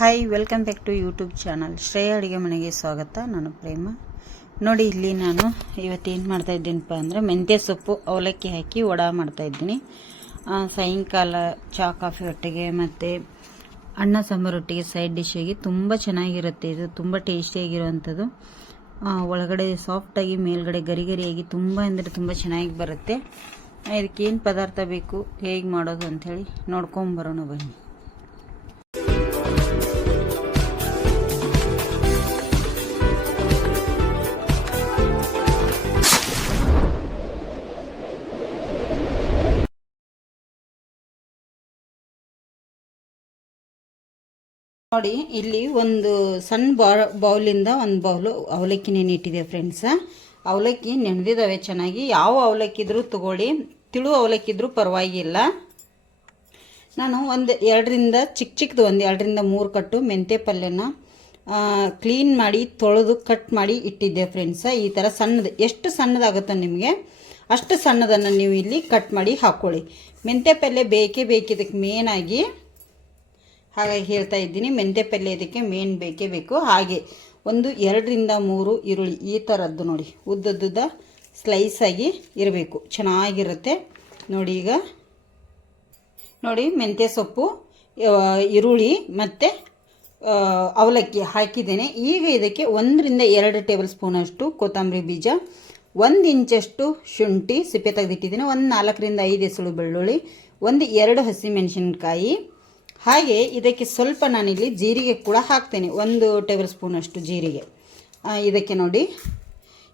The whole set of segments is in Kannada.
Hi, welcome back to YouTube channel Shreya ಅಡುಗೆ ಮನೆಗೆ ಸ್ವಾಗತ. ನಾನು ಪ್ರೇಮ. ನೋಡಿ, ಇಲ್ಲಿ ನಾನು ಇವತ್ತೇನು ಮಾಡ್ತಾಯಿದ್ದೀನಪ್ಪ ಅಂದರೆ ಮೆಂತ್ಯ ಸೊಪ್ಪು ಅವಲಕ್ಕಿ ಹಾಕಿ ವಡ ಮಾಡ್ತಾಯಿದ್ದೀನಿ. ಸಾಯಂಕಾಲ ಚಾ ಕಾಫಿ ಒಟ್ಟಿಗೆ ಮತ್ತು ಅನ್ನ ಸಾಂಬಾರೊಟ್ಟಿಗೆ ಸೈಡ್ ಡಿಶ್ಶಾಗಿ ತುಂಬ ಚೆನ್ನಾಗಿರುತ್ತೆ. ಇದು ತುಂಬ ಟೇಸ್ಟಿಯಾಗಿರುವಂಥದ್ದು. ಒಳಗಡೆ ಸಾಫ್ಟಾಗಿ ಮೇಲ್ಗಡೆ ಗರಿ ಗರಿಯಾಗಿ ತುಂಬ ಅಂದರೆ ತುಂಬ ಚೆನ್ನಾಗಿ ಬರುತ್ತೆ. ಇದಕ್ಕೇನು ಪದಾರ್ಥ ಬೇಕು, ಹೇಗೆ ಮಾಡೋದು ಅಂಥೇಳಿ ನೋಡ್ಕೊಂಬರೋಣ ಬನ್ನಿ. ನೋಡಿ, ಇಲ್ಲಿ ಒಂದು ಸಣ್ಣ ಬೌಲಿಂದ ಒಂದು ಬೌಲು ಅವಲಕ್ಕಿ ನೆನಿಟ್ಟಿದೆ ಫ್ರೆಂಡ್ಸ. ಅವಲಕ್ಕಿ ನೆನೆದಿದ್ದಾವೆ ಚೆನ್ನಾಗಿ. ಯಾವ ಅವಲಕ್ಕಿ ಇದ್ರೂ ತಗೊಳ್ಳಿ, ತಿಳು ಅವಲಕ್ಕಿ ಇದ್ರೂ ಪರವಾಗಿಲ್ಲ. ನಾನು ಒಂದು ಚಿಕ್ಕದು ಒಂದು 2-3 ಕಟ್ಟು ಮೆಂತ್ಯ ಪಲ್ಯನ ಕ್ಲೀನ್ ಮಾಡಿ ತೊಳೆದು ಕಟ್ ಮಾಡಿ ಇಟ್ಟಿದ್ದೆ ಫ್ರೆಂಡ್ಸ. ಈ ಥರ ಸಣ್ಣದು, ಎಷ್ಟು ಸಣ್ಣದಾಗುತ್ತೋ ನಿಮಗೆ ಅಷ್ಟು ಸಣ್ಣದನ್ನು ನೀವು ಇಲ್ಲಿ ಕಟ್ ಮಾಡಿ ಹಾಕ್ಕೊಳ್ಳಿ. ಮೆಂತ್ಯ ಪಲ್ಯ ಬೇಕೇ ಬೇಕಿದ್ದಕ್ಕೆ ಮೇನಾಗಿ, ಹಾಗಾಗಿ ಹೇಳ್ತಾ ಇದ್ದೀನಿ. ಮೆಂತ್ಯ ಪಲ್ಯ ಇದಕ್ಕೆ ಮೇನ್ ಬೇಕೇ ಬೇಕು. ಹಾಗೆ ಒಂದು 2-3 ಈರುಳ್ಳಿ ಈ ಥರದ್ದು ನೋಡಿ, ಉದ್ದುದ್ದ ಸ್ಲೈಸಾಗಿ ಇರಬೇಕು, ಚೆನ್ನಾಗಿರುತ್ತೆ. ನೋಡಿ, ಈಗ ನೋಡಿ ಮೆಂತ್ಯ ಸೊಪ್ಪು, ಈರುಳ್ಳಿ ಮತ್ತು ಅವಲಕ್ಕಿ ಹಾಕಿದ್ದೇನೆ. ಈಗ ಇದಕ್ಕೆ 1-2 ಟೇಬಲ್ ಸ್ಪೂನಷ್ಟು ಕೊತ್ತಂಬರಿ ಬೀಜ, 1 ಇಂಚಷ್ಟು ಶುಂಠಿ ಸಿಪ್ಪೆ ತೆಗೆದಿಟ್ಟಿದ್ದೀನಿ, ಒಂದು 4-5 ಎಸಳು ಬೆಳ್ಳುಳ್ಳಿ, 1-2 ಹಸಿಮೆಣಸಿನ್ಕಾಯಿ. ಹಾಗೆ ಇದಕ್ಕೆ ಸ್ವಲ್ಪ ನಾನಿಲ್ಲಿ ಜೀರಿಗೆ ಕೂಡ ಹಾಕ್ತೇನೆ, 1 ಟೇಬಲ್ ಸ್ಪೂನಷ್ಟು ಜೀರಿಗೆ ಇದಕ್ಕೆ. ನೋಡಿ,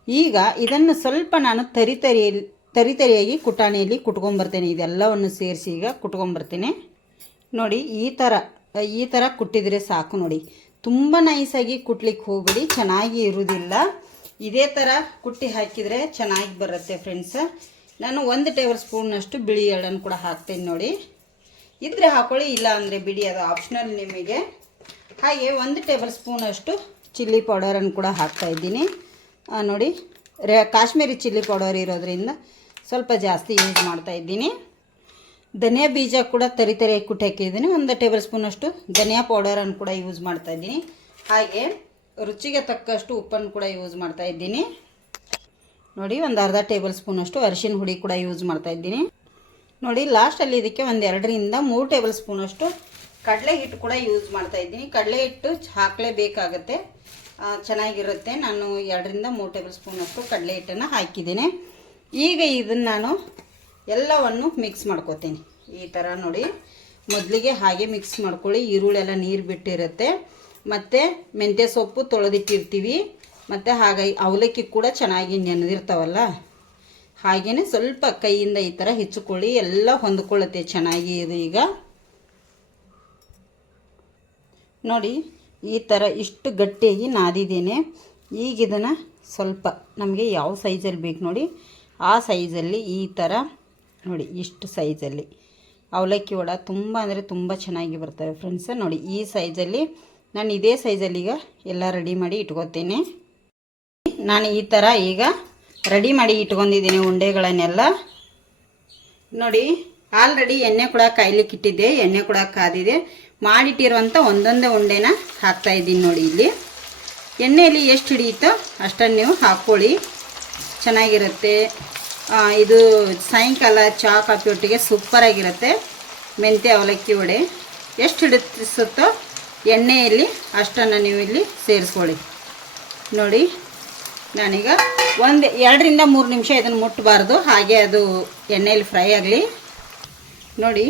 ಈಗ ಇದನ್ನು ಸ್ವಲ್ಪ ನಾನು ತರಿಯಾಗಿ ಕುಟಾಣಿಯಲ್ಲಿ ಕುಟ್ಕೊಂಬರ್ತೇನೆ. ಇದೆಲ್ಲವನ್ನು ಸೇರಿಸಿ ಈಗ ಕುಟ್ಕೊಂಬರ್ತೇನೆ. ನೋಡಿ, ಈ ಥರ ಕುಟ್ಟಿದರೆ ಸಾಕು. ನೋಡಿ, ತುಂಬ ನೈಸಾಗಿ ಕುಟ್ಲಿಕ್ಕೆ ಹೋಗಬೇಡಿ, ಚೆನ್ನಾಗಿ ಇರುವುದಿಲ್ಲ. ಇದೇ ಥರ ಕುಟ್ಟಿ ಹಾಕಿದರೆ ಚೆನ್ನಾಗಿ ಬರುತ್ತೆ ಫ್ರೆಂಡ್ಸ. ನಾನು 1 ಟೇಬಲ್ ಸ್ಪೂನ್ನಷ್ಟು ಬಿಳಿ ಎಳ್ಳನ್ನು ಕೂಡ ಹಾಕ್ತೇನೆ. ನೋಡಿ, ಇದ್ರೆ ಹಾಕೊಳ್ಳಿ, ಇಲ್ಲ ಅಂದರೆ ಬಿಡಿ, ಅದು ಆಪ್ಷನಲ್ ನಿಮಗೆ. ಹಾಗೆ 1 ಟೇಬಲ್ ಸ್ಪೂನಷ್ಟು ಚಿಲ್ಲಿ ಪೌಡರನ್ನು ಕೂಡ ಹಾಕ್ತಾಯಿದ್ದೀನಿ. ನೋಡಿ, ಕಾಶ್ಮೀರಿ ಚಿಲ್ಲಿ ಪೌಡರ್ ಇರೋದ್ರಿಂದ ಸ್ವಲ್ಪ ಜಾಸ್ತಿ ಯೂಸ್ ಮಾಡ್ತಾಯಿದ್ದೀನಿ. ಧನಿಯಾ ಬೀಜ ಕೂಡ ತರಿಯಾಗಿ ಕುಟ್ಟಿ ಹಾಕಿದ್ದೀನಿ. 1 ಟೇಬಲ್ ಸ್ಪೂನಷ್ಟು ಧನಿಯಾ ಪೌಡರನ್ನು ಕೂಡ ಯೂಸ್ ಮಾಡ್ತಾಯಿದ್ದೀನಿ. ಹಾಗೆ ರುಚಿಗೆ ತಕ್ಕಷ್ಟು ಉಪ್ಪನ್ನು ಕೂಡ ಯೂಸ್ ಮಾಡ್ತಾಯಿದ್ದೀನಿ. ನೋಡಿ, ಒಂದು ಅರ್ಧ ಟೇಬಲ್ ಸ್ಪೂನಷ್ಟು ಅರಿಶಿನ ಹುಡಿ ಕೂಡ ಯೂಸ್ ಮಾಡ್ತಾಯಿದ್ದೀನಿ. ನೋಡಿ, ಲಾಸ್ಟಲ್ಲಿ ಇದಕ್ಕೆ 2-3 ಟೇಬಲ್ ಸ್ಪೂನಷ್ಟು ಕಡಲೆ ಹಿಟ್ಟು ಕೂಡ ಯೂಸ್ ಮಾಡ್ತಾಯಿದ್ದೀನಿ. ಕಡಲೆ ಹಿಟ್ಟು ಹಾಕಲೇಬೇಕಾಗತ್ತೆ, ಚೆನ್ನಾಗಿರುತ್ತೆ. ನಾನು 2-3 ಟೇಬಲ್ ಸ್ಪೂನಷ್ಟು ಕಡಲೆ ಹಿಟ್ಟನ್ನು ಹಾಕಿದ್ದೇನೆ. ಈಗ ಇದನ್ನು ನಾನು ಎಲ್ಲವನ್ನು ಮಿಕ್ಸ್ ಮಾಡ್ಕೋತೀನಿ ಈ ಥರ. ನೋಡಿ, ಮೊದಲಿಗೆ ಹಾಗೆ ಮಿಕ್ಸ್ ಮಾಡ್ಕೊಳ್ಳಿ. ಈರುಳ್ಳಿ ಎಲ್ಲ ನೀರು ಬಿಟ್ಟಿರುತ್ತೆ, ಮತ್ತು ಮೆಂತ್ಯ ಸೊಪ್ಪು ತೊಳೆದಿಟ್ಟಿರ್ತೀವಿ, ಮತ್ತು ಹಾಗಾಗಿ ಅವಲಕ್ಕಿ ಕೂಡ ಚೆನ್ನಾಗಿ ನೆನೆದಿರ್ತಾವಲ್ಲ, ಹಾಗೆಯೇ ಸ್ವಲ್ಪ ಕೈಯಿಂದ ಈ ಥರ ಹೆಚ್ಚಿಕೊಳ್ಳಿ, ಎಲ್ಲ ಹೊಂದ್ಕೊಳ್ಳುತ್ತೆ ಚೆನ್ನಾಗಿ ಇದು. ಈಗ ನೋಡಿ, ಈ ಥರ ಇಷ್ಟು ಗಟ್ಟಿಯಾಗಿ ನಾದಿದ್ದೇನೆ. ಈಗ ಇದನ್ನು ಸ್ವಲ್ಪ ನಮಗೆ ಯಾವ ಸೈಜಲ್ಲಿ ಬೇಕು ನೋಡಿ, ಆ ಸೈಜಲ್ಲಿ ಈ ಥರ ನೋಡಿ, ಇಷ್ಟು ಸೈಜಲ್ಲಿ ಅವಲಕ್ಕಿ ವಡ ತುಂಬ ಅಂದರೆ ತುಂಬ ಚೆನ್ನಾಗಿ ಬರ್ತವೆ ಫ್ರೆಂಡ್ಸ. ನೋಡಿ, ಈ ಸೈಜಲ್ಲಿ ನಾನು ಇದೇ ಸೈಜಲ್ಲಿ ಈಗ ಎಲ್ಲ ರೆಡಿ ಮಾಡಿ ಇಟ್ಕೋತೇನೆ. ನಾನು ಈ ಥರ ಈಗ ರೆಡಿ ಮಾಡಿ ಇಟ್ಕೊಂಡಿದ್ದೀನಿ ಉಂಡೆಗಳನ್ನೆಲ್ಲ. ನೋಡಿ, ಆಲ್ರೆಡಿ ಎಣ್ಣೆ ಕೂಡ ಕಾಯ್ಲಿಕ್ಕೆ ಇಟ್ಟಿದ್ದೆ, ಎಣ್ಣೆ ಕೂಡ ಕಾದಿದೆ. ಮಾಡಿಟ್ಟಿರುವಂಥ ಒಂದೊಂದೇ ಉಂಡೆನ ಹಾಕ್ತಾಯಿದ್ದೀನಿ. ನೋಡಿ, ಇಲ್ಲಿ ಎಣ್ಣೆಯಲ್ಲಿ ಎಷ್ಟು ಹಿಡಿಯುತ್ತೋ ಅಷ್ಟನ್ನು ನೀವು ಹಾಕ್ಕೊಳ್ಳಿ, ಚೆನ್ನಾಗಿರುತ್ತೆ. ಇದು ಸಾಯಂಕಾಲ ಚಾ ಕಾಫಿ ಒಟ್ಟಿಗೆ ಸೂಪರಾಗಿರುತ್ತೆ. ಮೆಂತ್ಯ ಅವಲಕ್ಕಿ ವಡೆ ಎಷ್ಟು ಹಿಡಿಸುತ್ತೋ ಎಣ್ಣೆಯಲ್ಲಿ ಅಷ್ಟನ್ನು ನೀವು ಇಲ್ಲಿ ಸೇರಿಸ್ಕೊಳ್ಳಿ. ನೋಡಿ, ನಾನೀಗ 2-3 ನಿಮಿಷ ಇದನ್ನು ಮುಟ್ಟಬಾರ್ದು, ಹಾಗೆ ಅದು ಎಣ್ಣೆಯಲ್ಲಿ ಫ್ರೈ ಆಗಲಿ. ನೋಡಿ,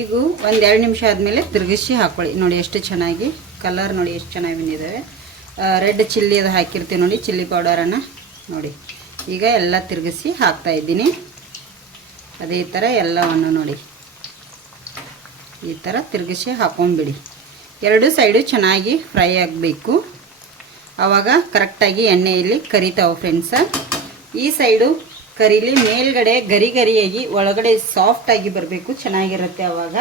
ಈಗ 1-2 ನಿಮಿಷ ಆದಮೇಲೆ ತಿರುಗಿಸಿ ಹಾಕ್ಕೊಳ್ಳಿ. ನೋಡಿ, ಎಷ್ಟು ಚೆನ್ನಾಗಿ ಕಲರ್ ನೋಡಿ, ಎಷ್ಟು ಚೆನ್ನಾಗಿ ಬಂದಿದ್ದಾವೆ. ರೆಡ್ ಚಿಲ್ಲಿ ಅದು ಹಾಕಿರ್ತೀವಿ ನೋಡಿ, ಚಿಲ್ಲಿ ಪೌಡರನ್ನು. ನೋಡಿ, ಈಗ ಎಲ್ಲ ತಿರುಗಿಸಿ ಹಾಕ್ತಾಯಿದ್ದೀನಿ. ಅದೇ ಥರ ಎಲ್ಲವನ್ನು ನೋಡಿ ಈ ಥರ ತಿರುಗಿಸಿ ಹಾಕ್ಕೊಂಬಿಡಿ. 2 ಸೈಡು ಚೆನ್ನಾಗಿ ಫ್ರೈ ಆಗಬೇಕು, ಆವಾಗ ಕರೆಕ್ಟಾಗಿ ಎಣ್ಣೆಯಲ್ಲಿ ಕರಿತಾವೆ ಫ್ರೆಂಡ್ಸ. ಈ ಸೈಡು ಕರೀಲಿ, ಮೇಲ್ಗಡೆ ಗರಿ ಗರಿಯಾಗಿ ಒಳಗಡೆ ಸಾಫ್ಟಾಗಿ ಬರಬೇಕು, ಚೆನ್ನಾಗಿರುತ್ತೆ ಆವಾಗ.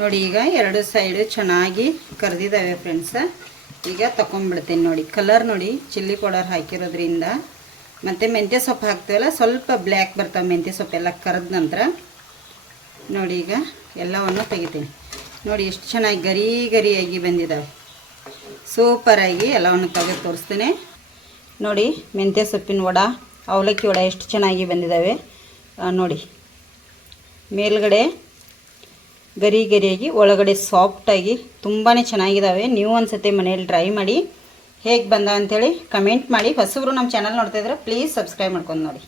ನೋಡಿ, ಈಗ 2 ಸೈಡು ಚೆನ್ನಾಗಿ ಕರೆದಿದ್ದಾವೆ ಫ್ರೆಂಡ್ಸ. ಈಗ ತಗೊಂಡ್ಬಿಡ್ತೇನೆ. ನೋಡಿ, ಕಲರ್ ನೋಡಿ, ಚಿಲ್ಲಿ ಪೌಡರ್ ಹಾಕಿರೋದ್ರಿಂದ ಮತ್ತು ಮೆಂತ್ಯ ಸೊಪ್ಪು ಹಾಕ್ತೀವಲ್ಲ, ಸ್ವಲ್ಪ ಬ್ಲ್ಯಾಕ್ ಬರ್ತಾವೆ ಮೆಂತ್ಯ ಸೊಪ್ಪೆಲ್ಲ ಕರೆದ ನಂತರ. ನೋಡಿ, ಈಗ ಎಲ್ಲವನ್ನು ತೆಗಿತೀನಿ. ನೋಡಿ ಎಷ್ಟು ಚೆನ್ನಾಗಿ ಗರಿ ಗರಿಯಾಗಿ ಬಂದಿದ್ದಾವೆ. ಸೂಪರಾಗಿ ಎಲ್ಲವನ್ನು ತೆಗೆದು ತೋರಿಸ್ತೇನೆ ನೋಡಿ. ಮೆಂತ್ಯ ಸೊಪ್ಪಿನ ವಡ, ಅವಲಕ್ಕಿ ವಡ ಎಷ್ಟು ಚೆನ್ನಾಗಿ ಬಂದಿದ್ದಾವೆ ನೋಡಿ. ಮೇಲ್ಗಡೆ ಗರಿ ಗರಿಯಾಗಿ, ಒಳಗಡೆ ಸಾಫ್ಟಾಗಿ ತುಂಬಾ ಚೆನ್ನಾಗಿದ್ದಾವೆ. ನೀವು ಒಂದು ಸತಿ ಮನೆಯಲ್ಲಿ ಟ್ರೈ ಮಾಡಿ ಹೇಗೆ ಬಂದ ಅಂಥೇಳಿ ಕಮೆಂಟ್ ಮಾಡಿ. ಹೊಸಬ್ರು ನಮ್ಮ ಚಾನಲ್ ನೋಡ್ತಾಯಿದ್ರೆ ಪ್ಲೀಸ್ ಸಬ್ಸ್ಕ್ರೈಬ್ ಮಾಡ್ಕೊಂಡು ನೋಡಿ.